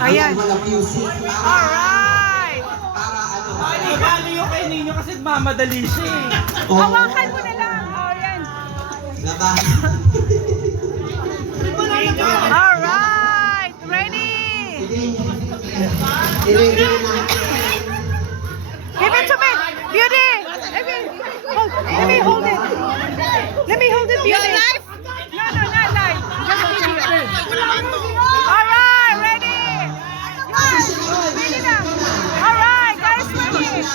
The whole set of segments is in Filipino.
Ayan. Alright. Bali yung kay ninyo kasi mamadali siya eh. Hawakan mo na lang. Oh, yan. Alright. Ready? Give it to me. Beauty. Let me hold it. Let me hold it, Beauty. Life? No, not live. Just video. Alright, ready? Ready na. Alright, guys, ready.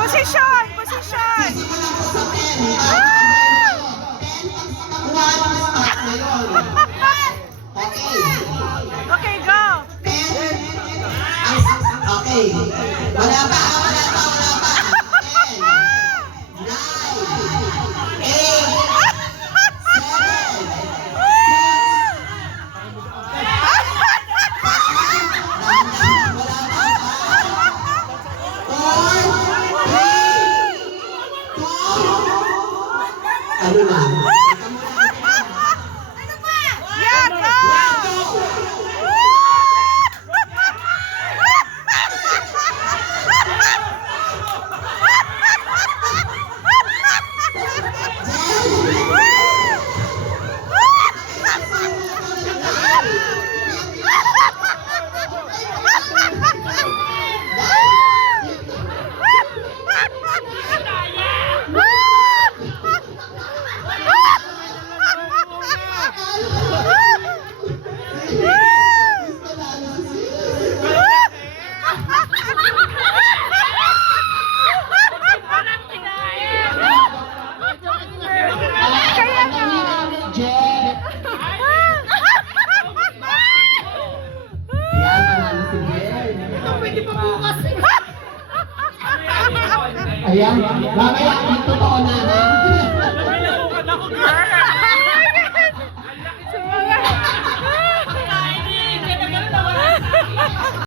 Position.